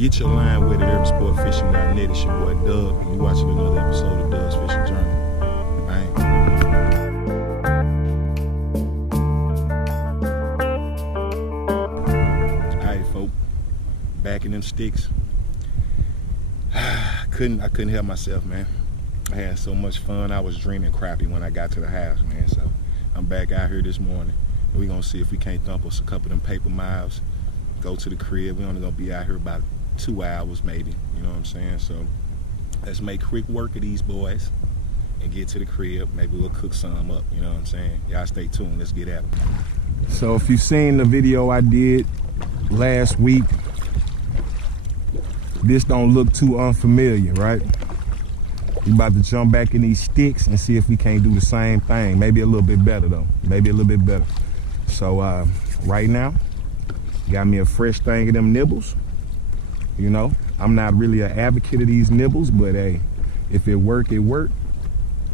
Get your line with it, urbansportfishing.net. It's your boy Doug, and you watching another episode of Doug's Fishing Journey. Bang. Alright, folk, back in them sticks. I couldn't help myself, man. I had so much fun. I was dreaming crappie when I got to the house, man. So I'm back out here this morning, and we're gonna see if we can't thump us a couple of them paper miles. Go to the crib. We only gonna be out here about 2 hours maybe, you know what I'm saying? So let's make quick work of these boys and get to the crib. Maybe we'll cook some up, you know what I'm saying? Y'all stay tuned, let's get at them. So if you've seen the video I did last week, this don't look too unfamiliar, right? We about to jump back in these sticks and see if we can't do the same thing. Maybe a little bit better though, maybe a little bit better. So right now, got me a fresh thing of them nibbles. You know, I'm not really an advocate of these nibbles, but hey, if it work, it work.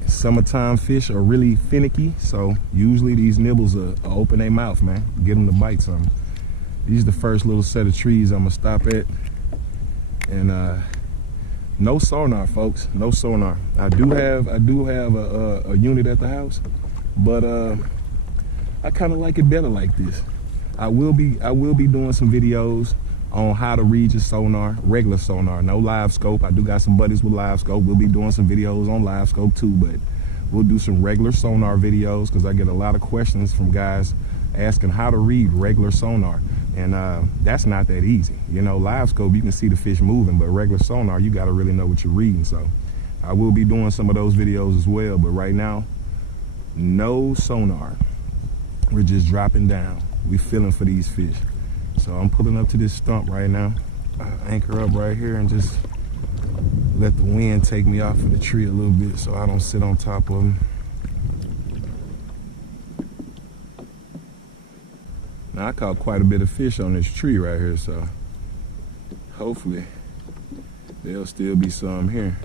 Summertime fish are really finicky, so usually these nibbles will open their mouth, man. Get them to bite something. These are the first little set of trees I'm gonna stop at. And no sonar, folks, no sonar. I do have a unit at the house, but I kind of like it better like this. I will be doing some videos on how to read your sonar, regular sonar, no live scope. I do got some buddies with live scope. We'll be doing some videos on live scope too, but we'll do some regular sonar videos because I get a lot of questions from guys asking how to read regular sonar. And that's not that easy. You know, live scope, you can see the fish moving, but regular sonar, you gotta really know what you're reading. So I will be doing some of those videos as well, but right now, no sonar. We're just dropping down. We feeling for these fish. So I'm pulling up to this stump right now. Anchor up right here and just let the wind take me off of the tree a little bit so I don't sit on top of them. Now I caught quite a bit of fish on this tree right here, so hopefully there'll still be some here.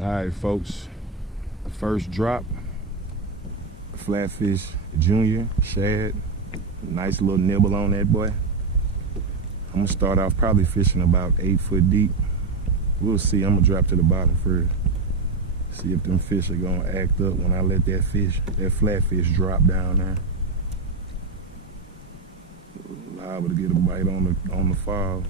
All right, folks, first drop, flatfish junior, shad. Nice little nibble on that boy. I'm gonna start off probably fishing about 8 foot deep. We'll see, I'm gonna drop to the bottom first. See if them fish are gonna act up when I let that flatfish drop down there. Liable to get a bite on the fall.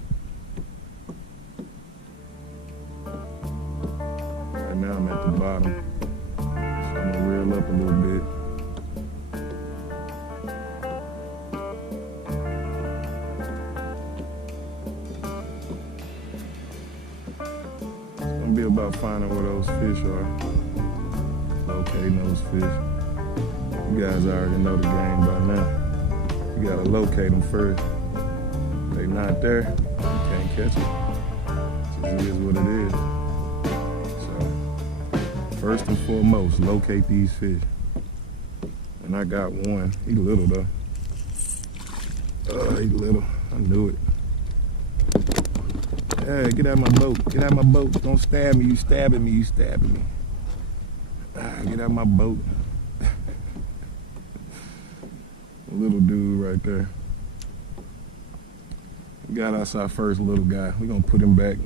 Right now I'm at the bottom, so I'm gonna reel up a little bit. It's gonna be about finding where those fish are, locating those fish. You guys already know the game by now. You gotta locate them first. If they not there, you can't catch it. It just is what it is. So, first and foremost, locate these fish. And I got one. He little though. He little. I knew it. Hey, get out of my boat. Get out of my boat. Don't stab me. You stabbing me. You stabbing me. Get out of my boat. Little dude right there. We got us our first little guy. We're gonna put him back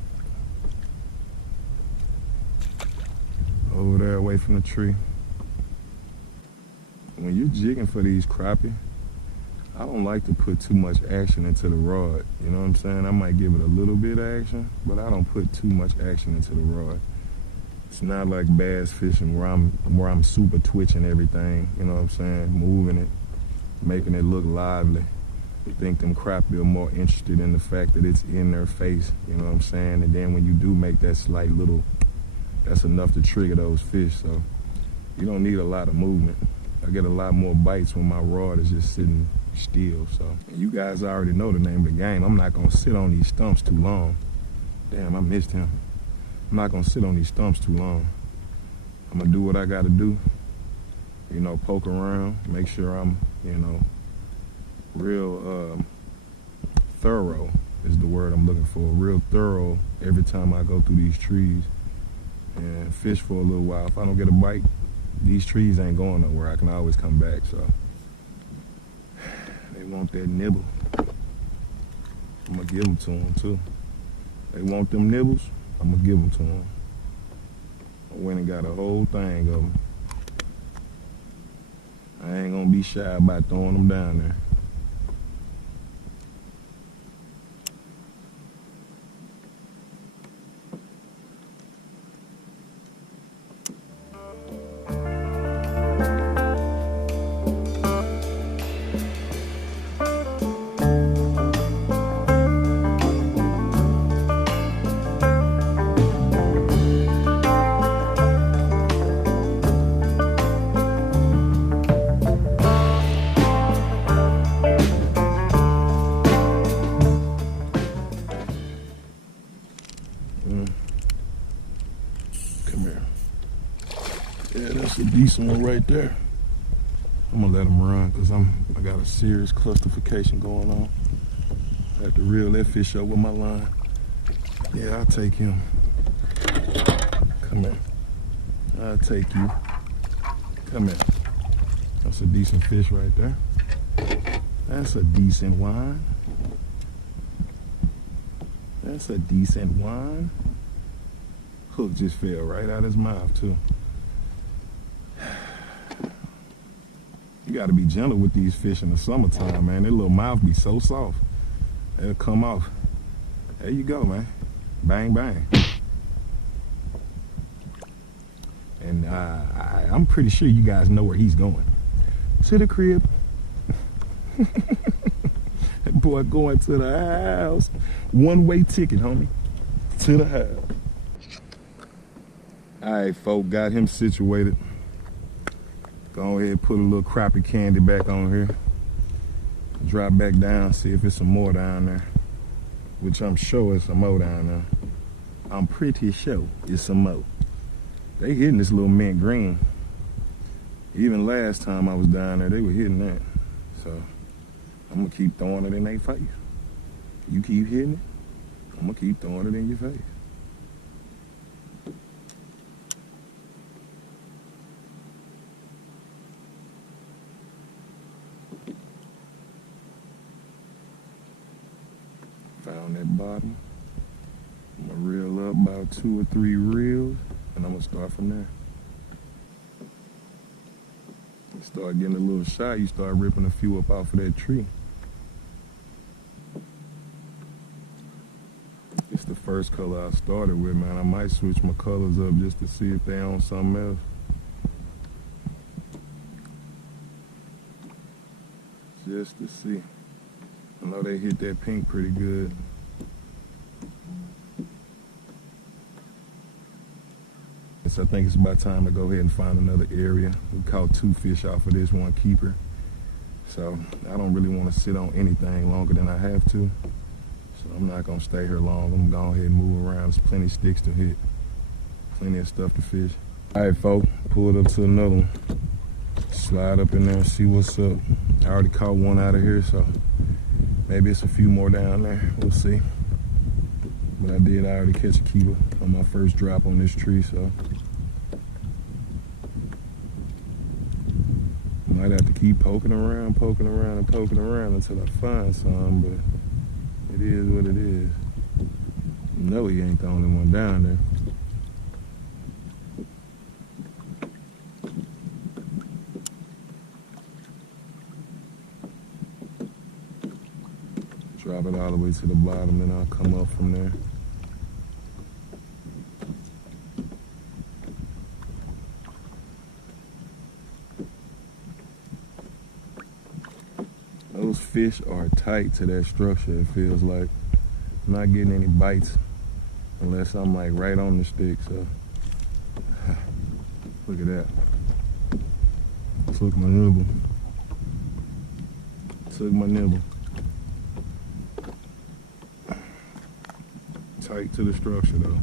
over there away from the tree. When you're jigging for these crappie, I don't like to put too much action into the rod. You know what I'm saying? I might give it a little bit of action, but I don't put too much action into the rod. It's not like bass fishing where I'm super twitching everything, you know what I'm saying? Moving it, making it look lively. I think them crappie are more interested in the fact that it's in their face, you know what I'm saying? And then when you do make that slight little, that's enough to trigger those fish. So you don't need a lot of movement. I get a lot more bites when my rod is just sitting still. So you guys already know the name of the game. I'm not gonna sit on these stumps too long. Damn, I missed him. I'm not gonna sit on these stumps too long. I'm gonna do what I gotta do. You know, poke around, make sure I'm, you know, real thorough is the word I'm looking for. Real thorough every time I go through these trees and fish for a little while. If I don't get a bite, these trees ain't going nowhere. I can always come back, so they want that nibble. I'm gonna give them to them too. They want them nibbles, I'm gonna give them to them. I went and got a whole thing of them. I ain't gonna be shy about throwing them down there. Come here. Yeah, that's a decent one right there. I'm gonna let him run because I got a serious clusterfucation going on. I have to reel that fish up with my line. Yeah, I'll take him. Come here. I'll take you. Come here. That's a decent fish right there. That's a decent wine. That's a decent wine. Hook just fell right out his mouth too. You gotta be gentle with these fish in the summertime, man. Their little mouth be so soft. It'll come off. There you go, man. Bang, bang. And I'm pretty sure you guys know where he's going. To the crib. That boy going to the house. One-way ticket, homie. To the house. All right, folk, got him situated. Go ahead, put a little crappie candy back on here. Drop back down, see if it's some more down there. Which I'm sure it's some more down there. I'm pretty sure it's some more. They hitting this little mint green. Even last time I was down there, they were hitting that. So I'm gonna keep throwing it in their face. You keep hitting it, I'm gonna keep throwing it in your face. Found that bottom. I'm gonna reel up about 2 or 3 reels, and I'm gonna start from there. You start getting a little shy, you start ripping a few up off of that tree. It's the first color I started with, man. I might switch my colors up just to see if they on something else. Just to see. I know they hit that pink pretty good. So I think it's about time to go ahead and find another area. We caught 2 fish off of this one keeper. So I don't really want to sit on anything longer than I have to. So I'm not going to stay here long. I'm going to go ahead and move around. There's plenty of sticks to hit. Plenty of stuff to fish. All right, folks, pull it up to another one. Slide up in there and see what's up. I already caught one out of here, so maybe it's a few more down there. We'll see. But I already catch a keeper on my first drop on this tree, so might have to keep poking around until I find some, but it is what it is. No, he ain't the only one down there. Drop it all the way to the bottom, and I'll come up from there. Those fish are tight to that structure, it feels like. I'm not getting any bites unless I'm like right on the stick, so. Look at that. Took my nibble. Took my nibble. Tight to the structure though.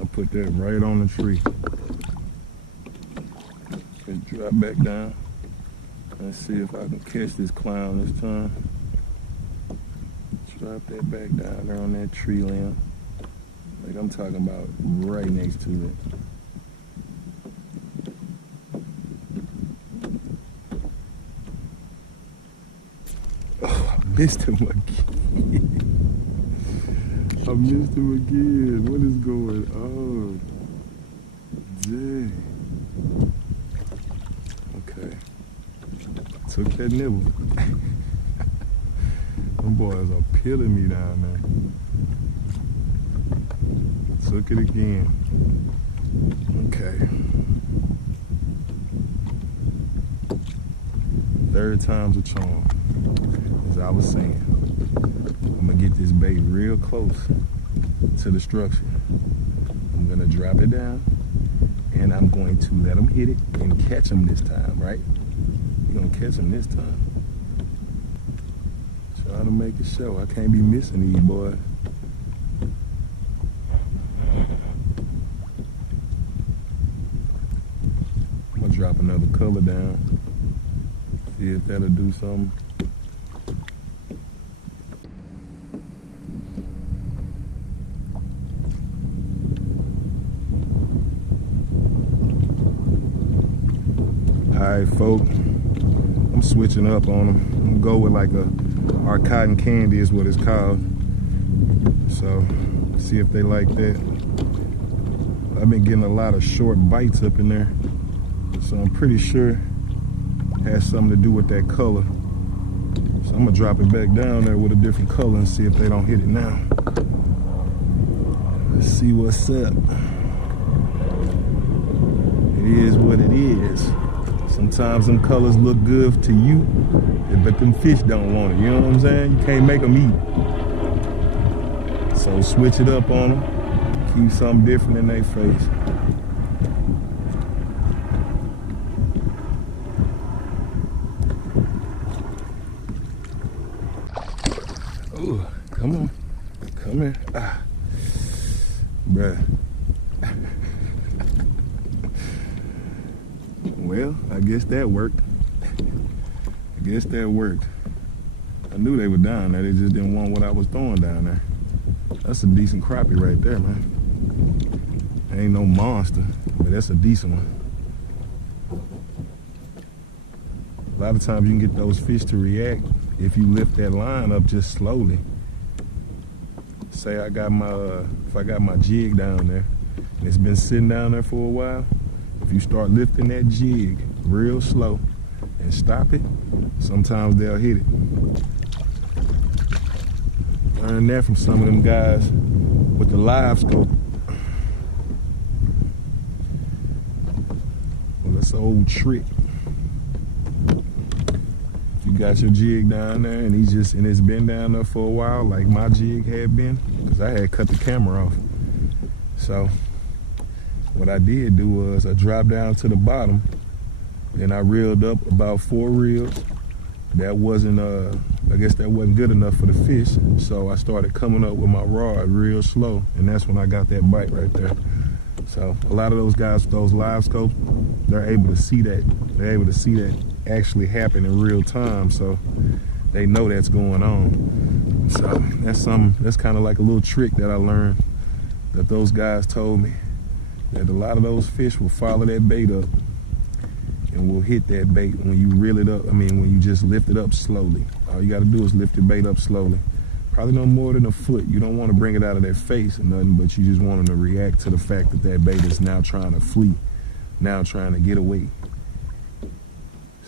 I put that right on the tree. Just drop back down. Let's see if I can catch this clown this time. Drop that back down there on that tree limb. Like I'm talking about right next to it. missed him again. I missed him again. What is going on? Dang. Okay. Took that nibble. Them boys are peeling me down there. Took it again. Okay. Third time's a charm, as I was saying. I'm gonna get this bait real close to the structure. I'm gonna drop it down, and I'm going to let them hit it and catch them this time, right? You're gonna catch them this time. Trying to make it show. I can't be missing these boys. I'm gonna drop another color down. See if that'll do something. Alright, folk, I'm switching up on them. I'm gonna go with like our cotton candy is what it's called. So, see if they like that. I've been getting a lot of short bites up in there. So I'm pretty sure it has something to do with that color. So I'm gonna drop it back down there with a different color and see if they don't hit it now. Let's see what's up. It is what it is. Sometimes them colors look good to you, but them fish don't want it, you know what I'm saying? You can't make them eat. So switch it up on them, keep something different in their face. Ooh, come on, come here. Ah. Bruh. Well, I guess that worked. I guess that worked. I knew they were down there. They just didn't want what I was throwing down there. That's a decent crappie right there, man. Ain't no monster, but that's a decent one. A lot of times you can get those fish to react if you lift that line up just slowly. Say I got my, if I got my jig down there and it's been sitting down there for a while, if you start lifting that jig real slow and stop it, sometimes they'll hit it. Learned that from some of them guys with the live scope. Well, that's an old trick. If you got your jig down there and it's been down there for a while, like my jig had been, because I had cut the camera off. So what I did do was I dropped down to the bottom and I reeled up about 4 reels. That wasn't, I guess that wasn't good enough for the fish. So I started coming up with my rod real slow, and that's when I got that bite right there. So a lot of those guys with those live scopes, they're able to see that. They're able to see that actually happen in real time, so they know that's going on. So that's kind of like a little trick that I learned that those guys told me. That a lot of those fish will follow that bait up and will hit that bait when you reel it up. I mean, when you just lift it up slowly. All you got to do is lift the bait up slowly. Probably no more than a foot. You don't want to bring it out of their face or nothing, but you just want them to react to the fact that that bait is now trying to flee, now trying to get away.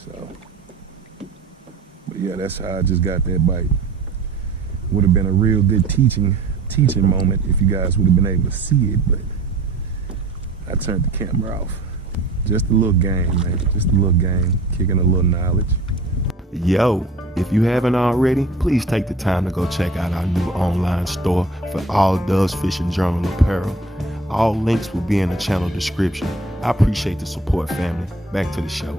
So, but yeah, that's how I just got that bite. Would have been a real good teaching moment if you guys would have been able to see it, but I turned the camera off. Just a little game, man. Just a little game, kicking a little knowledge. Yo, if you haven't already, please take the time to go check out our new online store for all Dove's Fishing Journal apparel. All links will be in the channel description. I appreciate the support, family. Back to the show.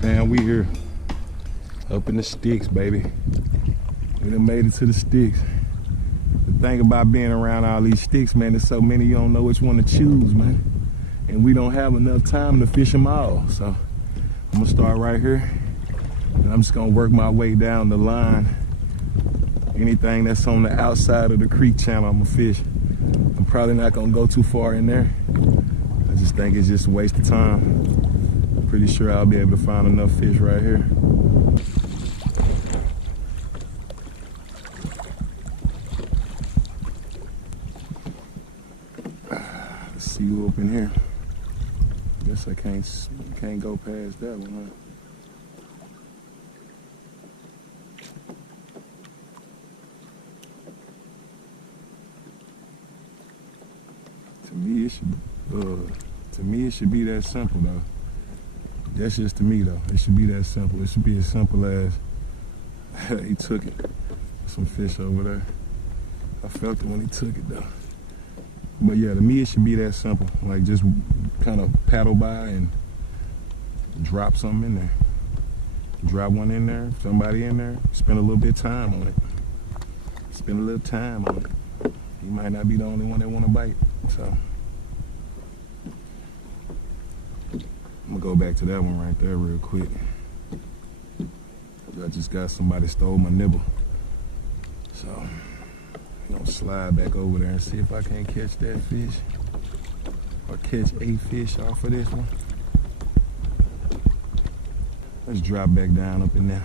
Fam, we here up in the sticks, baby. We done made it to the sticks. The thing about being around all these sticks, man, there's so many you don't know which one to choose, man. And we don't have enough time to fish them all. So I'm gonna start right here And I'm just gonna work my way down the line. Anything that's on the outside of the creek channel, I'm gonna fish. I'm probably not gonna go too far in there. I just think it's just a waste of time. Pretty sure I'll be able to find enough fish right here. Let's see who up in here. Guess I can't go past that one, huh? To me, it should be that simple, though. That's just to me, though. It should be that simple. It should be as simple as he took it. Some fish over there. I felt it when he took it, though. But yeah, to me, it should be that simple. Like, just kind of paddle by and drop something in there. Drop one in there, somebody in there, spend a little bit of time on it. Spend a little time on it. You might not be the only one that want to bite, so. I'm gonna go back to that one right there real quick. I just got somebody stole my nibble. So, I'm gonna slide back over there and see if I can't catch that fish. Or catch a fish off of this one. Let's drop back down up in there.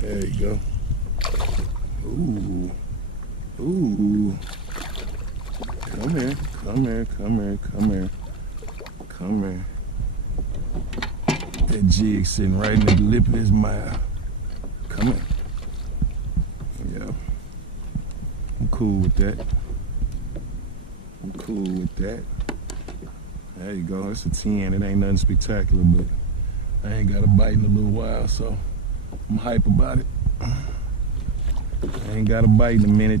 There you go. Ooh. Ooh. Come here, come here, come here, come here. Come here. That jig sitting right in the lip of his mouth. Come here. Yeah. I'm cool with that. I'm cool with that. There you go. It's a 10. It ain't nothing spectacular, but I ain't got a bite in a little while, so I'm hype about it. I ain't got a bite in a minute.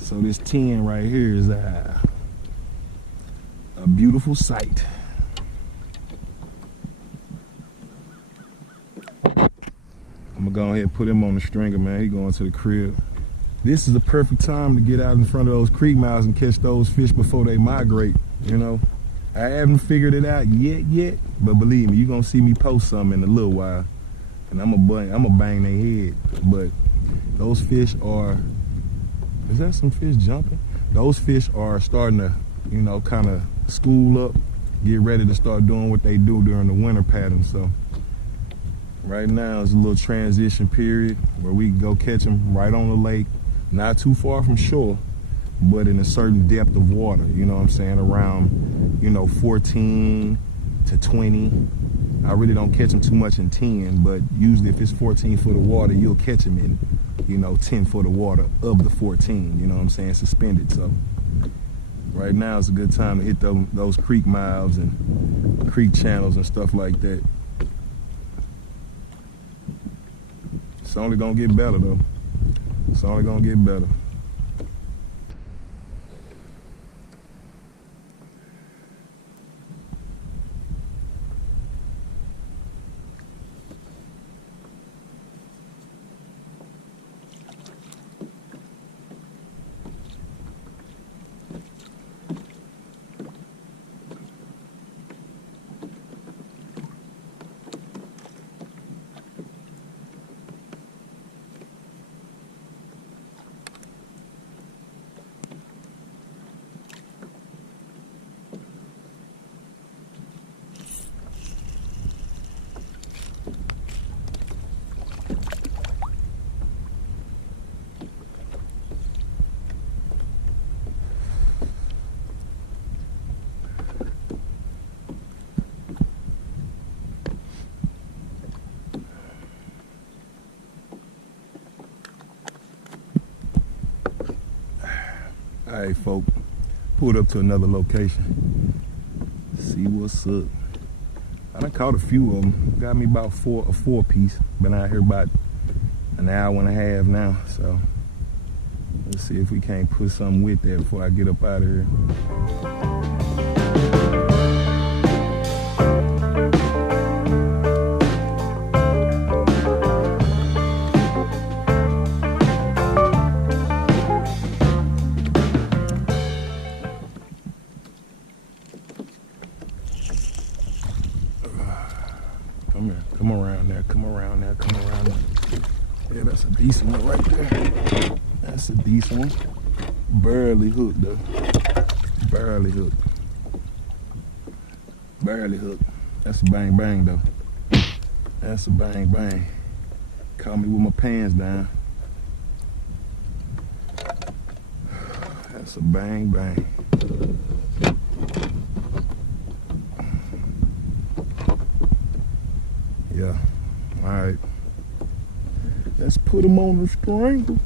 So this 10 right here is a beautiful sight. I'm gonna go ahead and put him on the stringer, man. He going to the crib. This is the perfect time to get out in front of those creek mouths and catch those fish before they migrate, you know. I haven't figured it out yet, but believe me, you're gonna see me post something in a little while, and I'm gonna bang their head. But those fish are, is that some fish jumping? Those fish are starting to, you know, kind of school up, get ready to start doing what they do during the winter pattern. So right now is a little transition period where we can go catch them right on the lake, not too far from shore, but in a certain depth of water, you know what I'm saying, around, you know, 14 to 20. I really don't catch them too much in 10, but usually if it's 14 foot of water, you'll catch them in, you know, 10 foot of water of the 14, you know what I'm saying, suspended. So right now is a good time to hit those creek mouths and creek channels and stuff like that. It's only gonna get better though. It's only gonna get better. All right, folks, pulled up to another location. See what's up. I done caught a few of them. Got me about a four piece. Been out here about an hour and a half now, so let's see if we can't put something with that before I get up out of here. Come here, come around there, come around there, come around there. Yeah, that's a decent one right there. That's a decent one. Barely hooked though. Barely hooked. Barely hooked. That's a bang bang though. That's a bang bang. Caught me with my pants down. That's a bang bang. Yeah, all right. Let's put him on the strangle.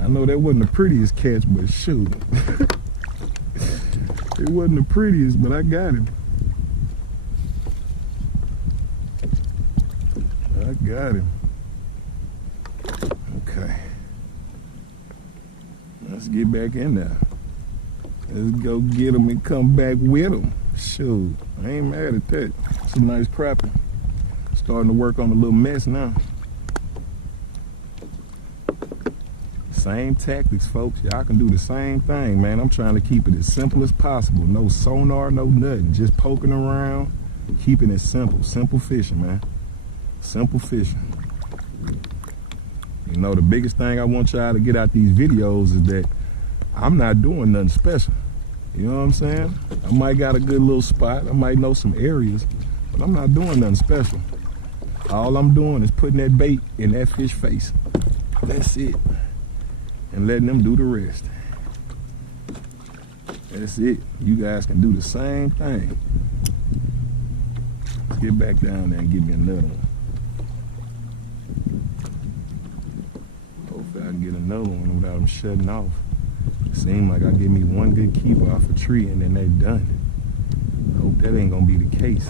I know that wasn't the prettiest catch, but shoot. It wasn't the prettiest, but I got him. I got him. Okay. Let's get back in there. Let's go get him and come back with him. Shoot, I ain't mad at that. It's a nice crappie. Starting to work on a little mess now. Same tactics, folks. Y'all can do the same thing, man. I'm trying to keep it as simple as possible. No sonar, no nothing. Just poking around, keeping it simple. Simple fishing, man. Simple fishing. You know, the biggest thing I want y'all to get out these videos is that I'm not doing nothing special. You know what I'm saying? I might got a good little spot. I might know some areas, but I'm not doing nothing special. All I'm doing is putting that bait in that fish face. That's it. And letting them do the rest. That's it. You guys can do the same thing. Let's get back down there and get me another one. Hopefully I can get another one without them shutting off. Seems like I give me one good keeper off a tree and then they done. I hope that ain't gonna be the case.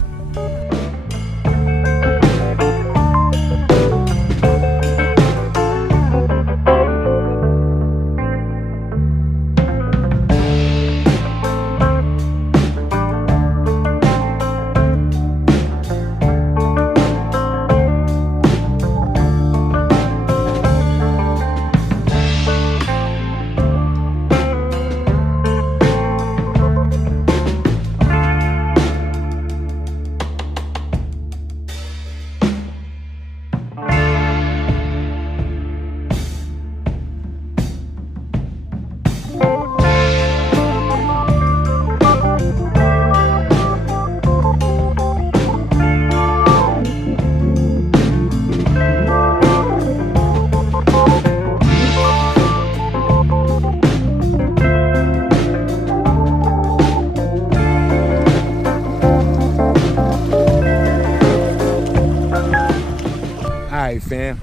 Alright, fam.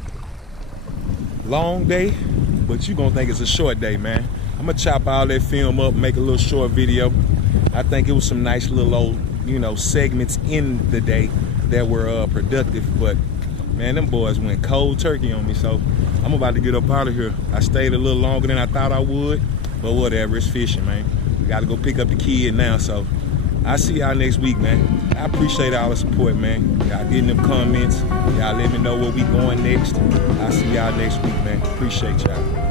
Long day, but you gonna think it's a short day, man. I'm gonna chop all that film up, make a little short video. I think it was some nice little old, you know, segments in the day that were productive, but man, them boys went cold turkey on me, so I'm about to get up out of here. I stayed a little longer than I thought I would, but whatever, it's fishing, man. We gotta go pick up the kid now, so I'll see y'all next week, man. I appreciate all the support, man. Y'all getting them comments. Y'all let me know where we going next. I'll see y'all next week, man. Appreciate y'all.